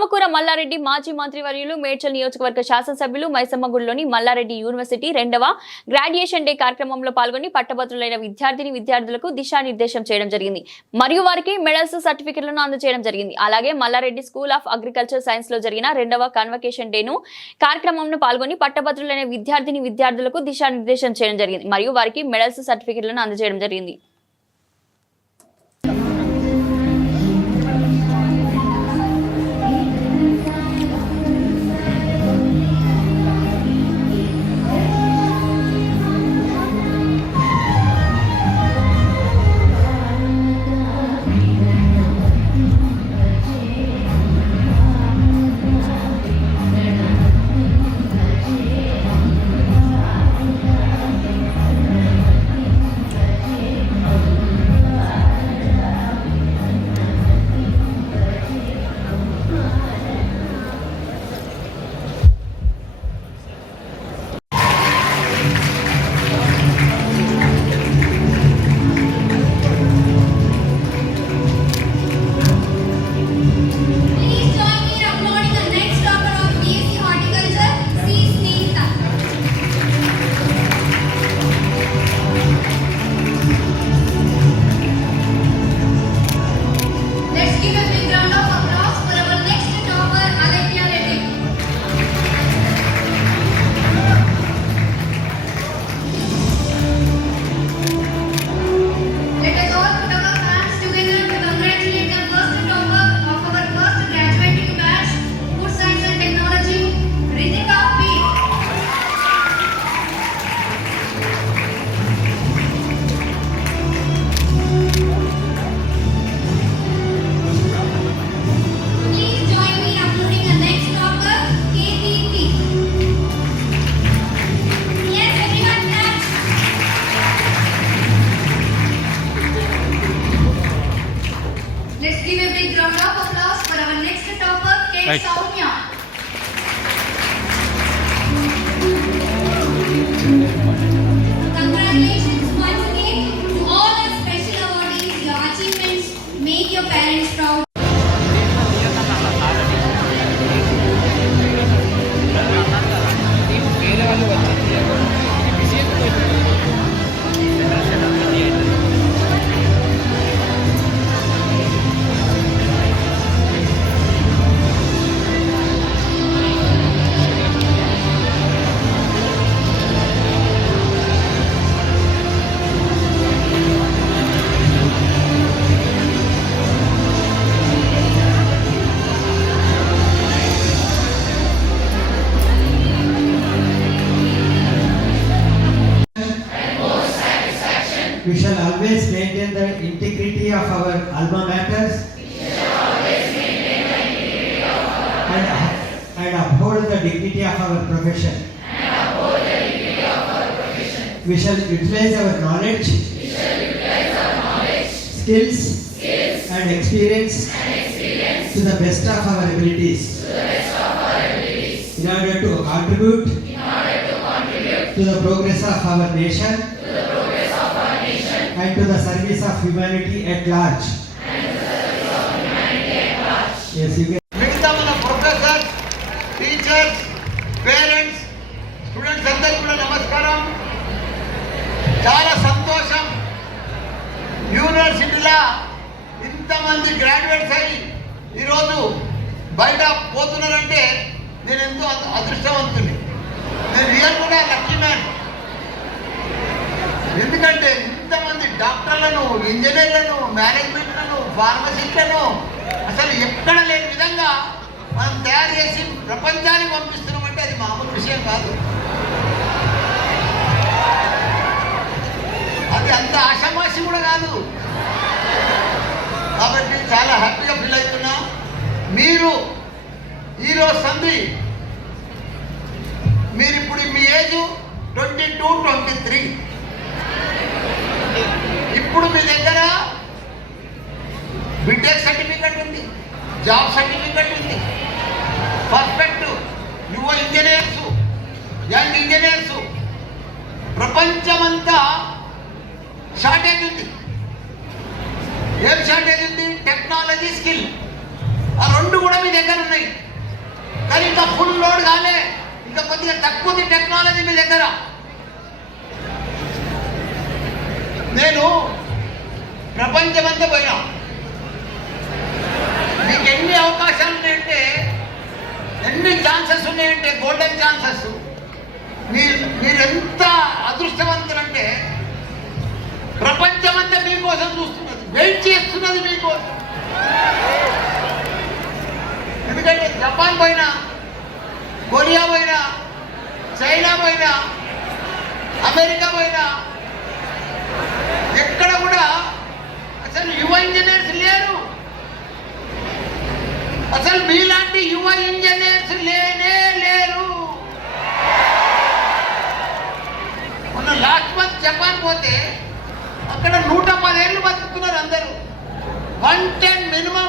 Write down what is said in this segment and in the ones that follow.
ఆమకూర మల్లారెడ్డి మాజీ మంత్రివర్యులు మేడ్చల్ నియోజకవర్గ శాసనసభ్యులు మైసమ్మగూడలోని మల్లారెడ్డి యూనివర్సిటీ రెండవ గ్రాడ్యుయేషన్ డే కార్యక్రమంలో పాల్గొని పట్టభద్రులైన విద్యార్థిని విద్యార్థులకు దిశానిర్దేశం చేయడం జరిగింది. మరియు వారికి మెడల్స్ సర్టిఫికెట్లను అందజేయడం జరిగింది. అలాగే మల్లారెడ్డి స్కూల్ ఆఫ్ అగ్రికల్చర్ సైన్స్లో జరిగిన రెండవ కన్వకేషన్ డేను కార్యక్రమంలో పాల్గొని పట్టభద్రులైన విద్యార్థిని విద్యార్థులకు దిశానిర్దేశం చేయడం జరిగింది. మరియు వారికి మెడల్స్ సర్టిఫికెట్లను అందజేయడం జరిగింది. and uphold the dignity of our profession. And uphold the dignity of our profession. We shall utilize our knowledge. We shall utilize our knowledge. Skills. Skills. And experience. And experience. To the best of our abilities. To the best of our abilities. In order to contribute. To. To the progress of our nation. To the progress of our nation. And to the service of humanity at large. And to the service of humanity at large. Yes, you can. Teachers parents students అందరికీ కూడా నమస్కారం. చాలా సంతోషం. యూనివర్సిటీలో ఇంతమంది graduates అయ్యి ఈరోజు బయట పోతున్నారంటే నేను ఎంతో అదృష్టవంతుని నేను రియల్ కూడా లక్కీ మ్యాన్ ఎందుకంటే ఇంతమంది డాక్టర్లను ఇంజనీర్లను మేనేజ్మెంట్లను ఫార్మసిస్ట్లను అసలు ఎక్కడ లేని విధంగా మనం తయారు చేసి ప్రపంచానికి పంపిస్తున్నామంటే అది మామూలు విషయం కాదు. అది అంత ఆషామాషి కూడా కాదు. కాబట్టి చాలా హ్యాపీగా ఫీల్ అవుతున్నాం. మీరు ఈరోజు సంధి మీరు ఇప్పుడు మీ age twenty two twenty three ఇప్పుడు మీ దగ్గర బీటెక్ సర్టిఫికెట్ జాబ్ సర్టిఫికెట్ ఉంది. పర్ఫెక్ట్ యువ ఇంజనీర్స్ యంగ్ ఇంజనీర్స్. ప్రపంచమంతా షార్టేజ్ ఉంది. ఏం షార్టేజ్ ఉంది? Technology skill. ఆ రెండు కూడా మీ దగ్గర ఉన్నాయి. కానీ ఇంకా ఫుల్ లోడ్ కాలే. ఇంకా కొద్దిగా తక్కువ ఉంది టెక్నాలజీ మీ దగ్గర. నేను ప్రపంచమంతా పోయినా. మీకు ఎన్ని అవకాశాలు ఉన్నాయంటే ఎన్ని ఛాన్సెస్ ఉన్నాయంటే గోల్డెన్ ఛాన్సెస్ మీరు మీరు ఎంత అదృష్టవంతులంటే ప్రపంచమంతా మీకోసం చూస్తున్నది వెయిట్ చేస్తున్నది మీకోసం. ఎందుకంటే జపాన్ పోయినా కొరియా పోయినా చైనా పోయినా అమెరికా పోయినా ఎక్కడ కూడా అసలు యువ ఇంజనీర్స్ లేరు అసలు మీలాంటి యువ ఇంజనీర్స్ లేనే లేరు మొన్న లాస్ట్ మంత్ జపాన్ పోతే అక్కడ నూట పదేళ్ళు బతుకుతున్నారు అందరూ వన్ టెన్ మినిమం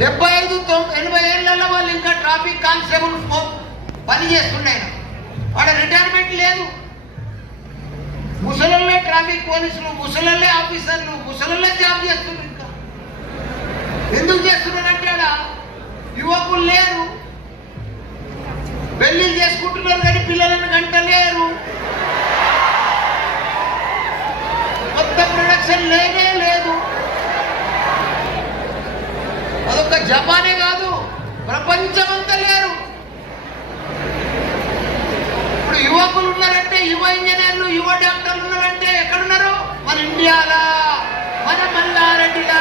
డెబ్బై ఐదు తొం- ఎనభై ఏళ్ళలో వాళ్ళు ఇంకా ట్రాఫిక్ కానిస్టేబుల్ పో- పని చేస్తున్నాయి వాడ రిటైర్మెంట్ లేదు ముసలల్లే ట్రాఫిక్ పోలీసులు ముసలల్లే ఆఫీసర్లు ముసలల్లే జాబ్ చేస్తున్నారు ఇంకా. ఎందుకు చేస్తున్నారంటే యువకులు లేరు. పెళ్ళిళ్ళు చేసుకుంటున్నారు కానీ పిల్లలను గంటలేరు కొత్త ప్రొడక్షన్ లేనే లేదు. అదొక జపానే కాదు ప్రపంచమంతా లేరు. ఇప్పుడు యువకులు ఉన్నారంటే యువ డాక్టర్లు ఉన్నారంటే ఎక్కడున్నారు మన ఇండియాలా మన మల్లారెడ్డిలా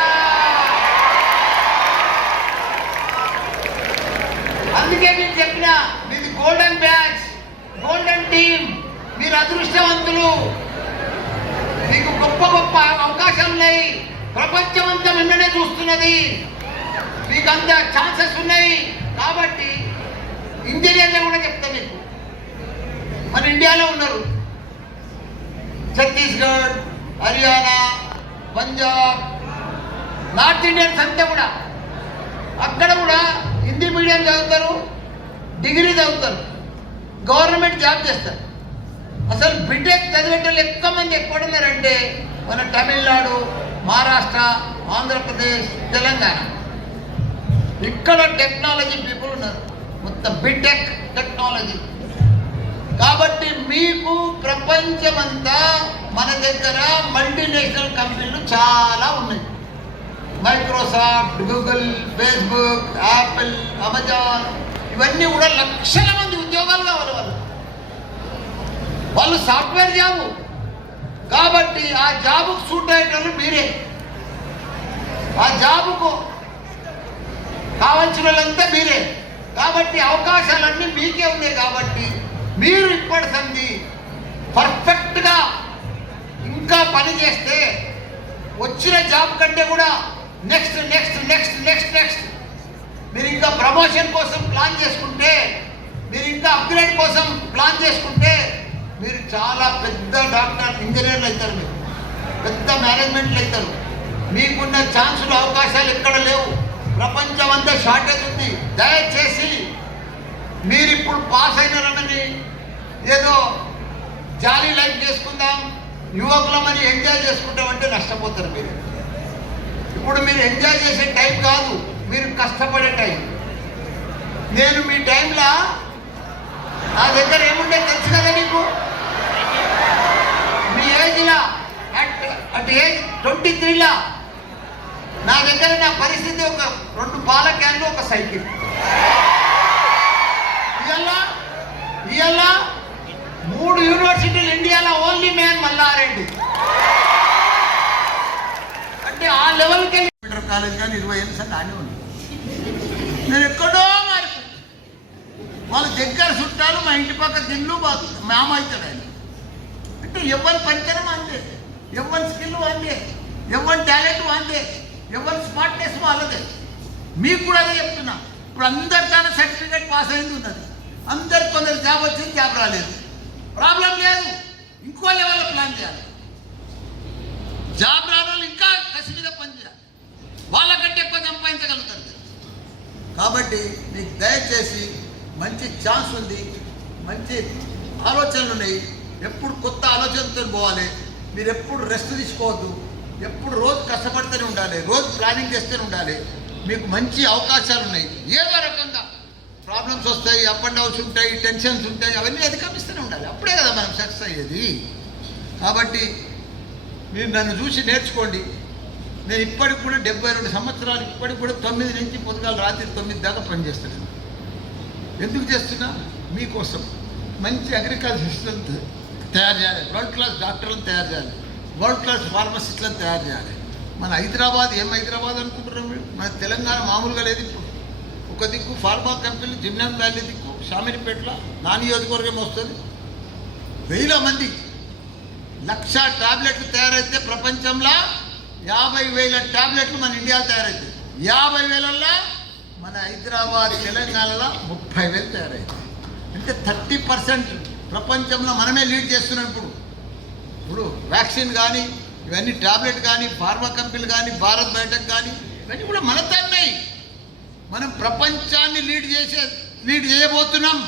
అందుకే మీకు చెప్పిన మీది గోల్డెన్ బ్యాచ్ గోల్డెన్ టీమ్ మీరు అదృష్టవంతులు. మీకు గొప్ప గొప్ప అవకాశాలు ఉన్నాయి ప్రపంచం అంతా నిన్ననే చూస్తున్నది. మీకు అంత ఛాన్సెస్ ఉన్నాయి. కాబట్టి ఇంజనీర్లు కూడా చెప్తా మీకు మన ఇండియాలో ఉన్నారు. ఛత్తీస్గఢ్ హర్యానా పంజాబ్ నార్త్ ఇండియన్స్ అంతా కూడా. అక్కడ కూడా హిందీ మీడియం చదువుతారు డిగ్రీ చదువుతారు. గవర్నమెంట్ జాబ్ చేస్తారు. అసలు బీటెక్ చదివేటోళ్ళు ఎక్కువ మంది ఎక్కడ ఉన్నారంటే మన తమిళనాడు మహారాష్ట్ర ఆంధ్రప్రదేశ్ తెలంగాణ. ఇక్కడ టెక్నాలజీ పీపుల్ ఉన్నారు. మొత్తం బీటెక్ టెక్నాలజీ. కాబట్టి మీకు ప్రపంచమంతా మన దగ్గర మల్టీనేషనల్ కంపెనీలు చాలా ఉన్నాయి. Microsoft Google Facebook Apple Amazon ఇవన్నీ కూడా లక్షల మంది ఉద్యోగాలు కావాలి వాళ్ళు వాళ్ళు సాఫ్ట్వేర్ జాబు. కాబట్టి ఆ జాబుకు సూట్ అయ్యేటోళ్ళు మీరే. ఆ జాబుకు కావాల్సిన వాళ్ళంతా మీరే. కాబట్టి అవకాశాలన్నీ మీకే ఉన్నాయి కాబట్టి మీరు ఇప్పటి సంధి పర్ఫెక్ట్గా ఇంకా పని చేస్తే వచ్చిన జాబ్ కంటే కూడా next next next next next. మీరు ఇంకా ప్రమోషన్ కోసం ప్లాన్ చేసుకుంటే మీరు ఇంకా అప్గ్రేడ్ కోసం ప్లాన్ చేసుకుంటే మీరు చాలా పెద్ద డాక్టర్ ఇంజనీర్లు అవుతారు మీరు. పెద్ద మేనేజ్మెంట్లు అవుతారు. మీకున్న ఛాన్సులు అవకాశాలు ఎక్కడ లేవు. ప్రపంచం అంతా షార్టేజ్ ఉంది. దయచేసి మీరు ఇప్పుడు పాస్ అయినారనని ఏదో జాలీ లైఫ్ చేసుకుందాం. యువకులమని ఎంజాయ్ చేసుకుంటామంటే నష్టపోతారు మీరు. ఇప్పుడు మీరు ఎంజాయ్ చేసే టైం కాదు. మీరు కష్టపడే టైం నేను మీ టైంలో నా దగ్గర ఏముండే తెలుసు కదా నీకు? ఏజ్లో అట్ అట్ ఏజ్ ట్వంటీ త్రీలా? నా దగ్గర నా పరిస్థితి ఒక రెండు పాల క్యాన్లు ఒక సైకిల్. ఇవాళ ఇవాళ మూడు యూనివర్సిటీలు ఇండియాలో ఓన్లీ మ్యాన్ మల్లారెడ్డి. అంటే ఆ లెవెల్కి వెళ్ళి కాలేజ్ కానీ ఇరవై ఏళ్ళు సార్ నానే ఉంది. నేను ఎక్కడో మార్పు వాళ్ళ దగ్గర చుట్టాలు మా ఇంటి పక్క దిల్లు మామ అవుతాడు ఆయన ఎవరి పరిచయం అంతే. ఎవరి స్కిల్ అంతే. ఎవరి టాలెంట్ అంతే. ఎవరి స్మార్ట్నెస్ వాళ్ళదే. మీకు కూడా అదే చెప్తున్నా. ఇప్పుడు అందరికైనా సర్టిఫికేట్ పాస్ అయింది ఉన్నది. అందరు కొందరు జాబ్ వచ్చింది జాబ్ రాలేదు. ప్రాబ్లం లేదు. ఇంకో లెవెల్లో ప్లాన్ చేయాలి. జాబ్ రాని ఇంకా కసి మీద పని చేయాలి. వాళ్ళకంటే ఎక్కువ సంపాదించగలుగుతారు కాబట్టి మీకు దయచేసి మంచి ఛాన్స్ ఉంది. మంచి ఆలోచనలు ఉన్నాయి. ఎప్పుడు కొత్త ఆలోచనతో పోవాలి. మీరు ఎప్పుడు రెస్ట్ తీసుకోవద్దు. ఎప్పుడు రోజు కష్టపడితేనే ఉండాలి. రోజు ప్లానింగ్ చేస్తూనే ఉండాలి. మీకు మంచి అవకాశాలు ఉన్నాయి. ఏదో రకంగా ప్రాబ్లమ్స్ వస్తాయి అప్ అండ్ డౌన్స్ ఉంటాయి టెన్షన్స్ ఉంటాయి అవన్నీ అధిగమిస్తూనే ఉండాలి. అప్పుడే కదా మనం సక్సెస్ అయ్యేది. కాబట్టి మీరు నన్ను చూసి నేర్చుకోండి. నేను ఇప్పటికి కూడా డెబ్బై రెండు సంవత్సరాలు ఇప్పటికి కూడా తొమ్మిది నుంచి పొద్దుగాల రాత్రి తొమ్మిది దాకా పనిచేస్తున్నాను ఎందుకు చేస్తున్నా? మీకోసం. మంచి అగ్రికల్చర్ సిస్టమ్ తయారు చేయాలి. వరల్డ్ క్లాస్ డాక్టర్లను తయారు చేయాలి. వరల్డ్ క్లాస్ ఫార్మసిస్ట్లను తయారు చేయాలి. మన హైదరాబాద్ ఏం హైదరాబాద్ అనుకుంటున్నాం మీరు? మన తెలంగాణ మామూలుగా లేదు ఇప్పుడు. ఒక దిక్కు ఫార్మా కంపెనీ జిమ్నాన్ వ్యాలీ దిక్కు షామినిపేటలో నా నియోజకవర్గం వస్తుంది. వేల మంది లక్ష టాబ్లెట్లు తయారైతే ప్రపంచంలో యాభై వేల టాబ్లెట్లు మన ఇండియా తయారవుతాయి యాభై వేలల్లో మన హైదరాబాద్ తెలంగాణలో ముప్పై వేలు తయారైతాయి. అంటే థర్టీ పర్సెంట్ ప్రపంచంలో మనమే లీడ్ చేస్తున్నాం ఇప్పుడు. ఇప్పుడు వ్యాక్సిన్ కానీ ఇవన్నీ టాబ్లెట్ కానీ ఫార్మా కంపెనీలు కానీ భారత్ బయోటెక్ కానీ ఇవన్నీ కూడా మన తన్నాయి మనం ప్రపంచాన్ని లీడ్ చేసే లీడ్ చేయబోతున్నాం.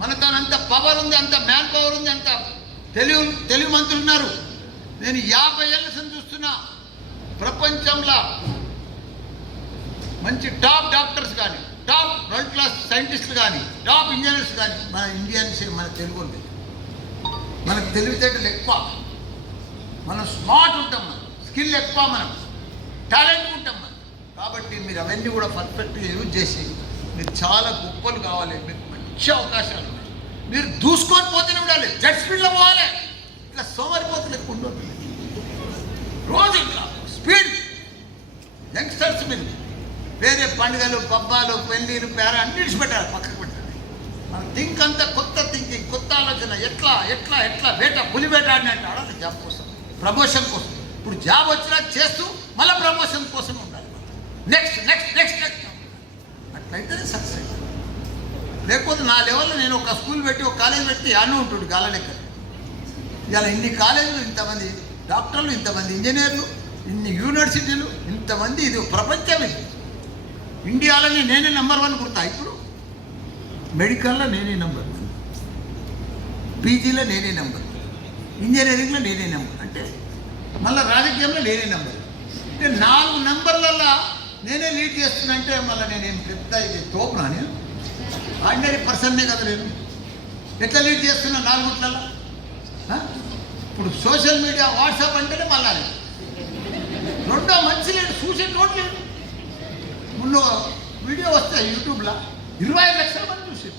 మనతో అంత పవర్ ఉంది అంత మ్యాన్ పవర్ ఉంది అంత తెలివి తెలివి మంత్రులు ఉన్నారు. నేను యాభై ఏళ్ళ సంది చూస్తున్నా ప్రపంచంలో మంచి టాప్ డాక్టర్స్ కానీ టాప్ వరల్డ్ క్లాస్ సైంటిస్టులు కానీ టాప్ ఇంజనీర్స్ కానీ మన ఇండియన్స్ మన తెలుగు ఉంది. మనకు తెలివితేటలు ఎక్కువ. మనం స్మార్ట్ ఉంటాం మనం. స్కిల్ ఎక్కువ మనం. టాలెంట్ ఉంటాం మనం. కాబట్టి మీరు అవన్నీ కూడా పర్ఫెక్ట్గా యూజ్ చేసి మీరు చాలా గొప్పలు కావాలి. మీకు మంచి అవకాశాలు ఉన్నాయి. మీరు దూసుకొని పోతూనే ఉండాలి. జెట్ స్పీడ్లో పోవాలి. ఇట్లా సోమరిపోతులు ఎక్కువ ఉండదు రోజు ఇట్లా స్పీడ్. యంగ్స్టర్స్ మీరు వేరే పండుగలు పబ్బాలు పెళ్ళిళ్ళు పేర అన్ని పెట్టారు పక్కకు పెట్టాలి. మన థింక్ అంతా కొత్త థింకింగ్ కొత్త ఆలోచన ఎట్లా ఎట్లా ఎట్లా వేట పులి వేట ఆడినట్టు ఆడాలి జాబ్ కోసం ప్రమోషన్ కోసం. ఇప్పుడు జాబ్ వచ్చినా చేస్తూ మళ్ళీ ప్రమోషన్ కోసం ఉండాలి నెక్స్ట్ నెక్స్ట్ నెక్స్ట్ నెక్స్ట్ అట్లయితేనే సక్సెస్ లేకపోతే నా లెవెల్లో నేను ఒక స్కూల్ పెట్టి ఒక కాలేజ్ పెట్టి అన్నీ ఉంటుంది గాల లెక్క. ఇవాళ ఇన్ని కాలేజీలు ఇంతమంది డాక్టర్లు ఇంతమంది ఇంజనీర్లు ఇన్ని యూనివర్సిటీలు ఇంతమంది ఇది ప్రపంచం ఇది ఇండియాలోనే నేనే నెంబర్ వన్ కుడతా. ఇప్పుడు మెడికల్లో నేనే నెంబర్ వన్ పీజీలో నేనే నెంబర్ ఇంజనీరింగ్లో నేనే నెంబర్ అంటే మళ్ళీ రాజకీయంలో నేనే నెంబర్ అంటే నాలుగు నెంబర్లలో నేనే లీడ్ చేస్తున్నంటే మళ్ళీ నేనేం పెద్ద ఇది తోపునా నేను? ఆర్డినరీ పర్సన్నే కదా నేను. ఎట్లా లీడ్ చేస్తున్నా నాలుగుట్లలో ఇప్పుడు సోషల్ మీడియా వాట్సాప్ అంటేనే మళ్ళా రెండో మంచి లేదు చూసే నోట్ లేదు. మొన్న వీడియో వస్తే యూట్యూబ్లో ఇరవై ఐదు లక్షల మంది చూసారు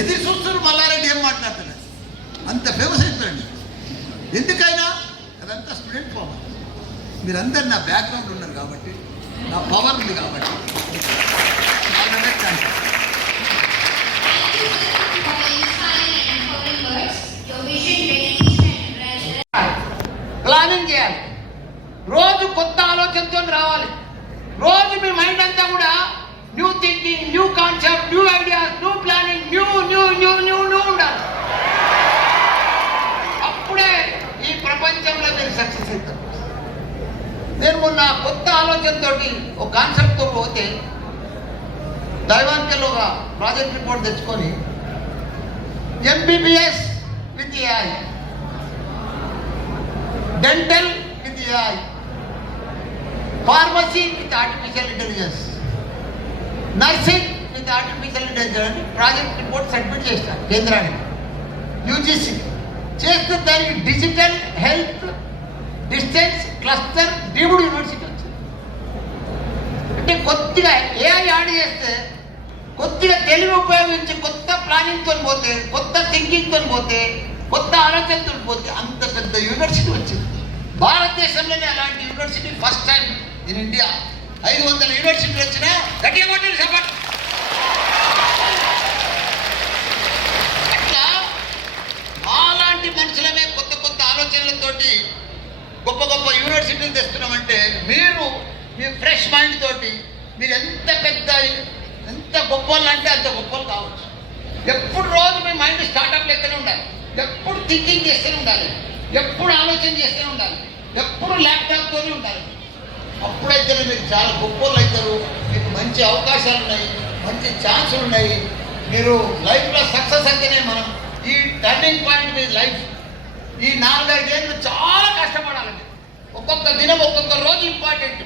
ఎది చూస్తారు మల్లారెడ్డి ఏం మాట్లాడుతున్నారు అంత ఫేమస్ అయిపోయింది ఎందుకైనా అదంతా స్టూడెంట్ పవర్ మీరందరు నా బ్యాక్గ్రౌండ్ ఉన్నారు కాబట్టి నా పవర్ ఉంది కాబట్టి. ప్లానింగ్ చేయాలి. రోజు కొత్త ఆలోచనతో రావాలి. రోజు మీ మైండ్ అంతా కూడా new thinking new concept new ideas new planning new new new new new ఉండాలి. అప్పుడే ఈ ప్రపంచంలో మీరు సక్సెస్ అవుతారు నేను మొన్న కొత్త ఆలోచనతోటి ఒక కాన్సెప్ట్తో పోతే దైవాంకెల్లో ఒక ప్రాజెక్ట్ రిపోర్ట్ తెచ్చుకొని MBBS with AI dental with AI pharmacy with artificial intelligence nursing with artificial intelligence అని ప్రాజెక్ట్ రిపోర్ట్ సబ్మిట్ చేస్తాను కేంద్రానికి. యూజీసీ చేస్తే దానికి digital health distance cluster deemed university వచ్చింది. అంటే కొద్దిగా ఏఐ యాడ్ చేస్తే కొద్దిగా తెలివి ఉపయోగించి కొత్త ప్లానింగ్తో పోతే కొత్త థింకింగ్తో పోతే కొత్త ఆలోచనతో పోతే అంత పెద్ద యూనివర్సిటీ వచ్చింది. భారతదేశంలోనే అలాంటి university first time in India. ఐదు వందల యూనివర్సిటీలు వచ్చిన గట్టిగా కొట్టండి చెప్పండి అట్లా మాలాంటి మనుషులమే కొత్త కొత్త ఆలోచనలతోటి గొప్ప గొప్ప యూనివర్సిటీలు తెస్తున్నామంటే మీరు మీ ఫ్రెష్ మైండ్ తోటి మీరు ఎంత పెద్ద ఎంత గొప్పలు అంటే అంత గొప్పలు కావచ్చు. ఎప్పుడు రోజు మీ మైండ్ స్టార్ట్అప్ లెక్కనే ఉండాలి. ఎప్పుడు థింకింగ్ చేస్తూనే ఉండాలి. ఎప్పుడు ఆలోచన చేస్తూనే ఉండాలి. ఎప్పుడు ల్యాప్టాప్తోనే ఉండాలి. అప్పుడైతే మీరు చాలా గొప్పలు అవుతారు మీకు మంచి అవకాశాలు ఉన్నాయి మంచి ఛాన్సులు ఉన్నాయి మీరు లైఫ్లో సక్సెస్ అయితేనే మనం ఈ టర్నింగ్ పాయింట్ మీ లైఫ్ ఈ నాలుగైదేళ్ళు చాలా కష్టపడాలండి. ఒక్కొక్క దినం ఒక్కొక్క రోజు ఇంపార్టెంట్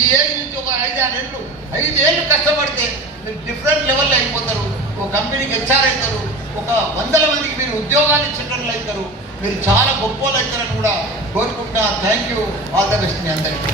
ఈ ఏజ్ నుంచి ఒక ఐదు ఆరు ఏళ్ళు ఐదు ఏళ్ళు కష్టపడితే మీరు డిఫరెంట్ లెవెల్లో అయిపోతారు. ఒక కంపెనీకి హెచ్ఆర్ అవుతారు ఒక వందల మందికి మీరు ఉద్యోగాలు ఇచ్చేటట్లు అవుతారు మీరు చాలా గొప్ప వాళ్ళు అవుతారని కూడా కోరుకుంటున్నా. Thank you all the best మీ అందరికీ.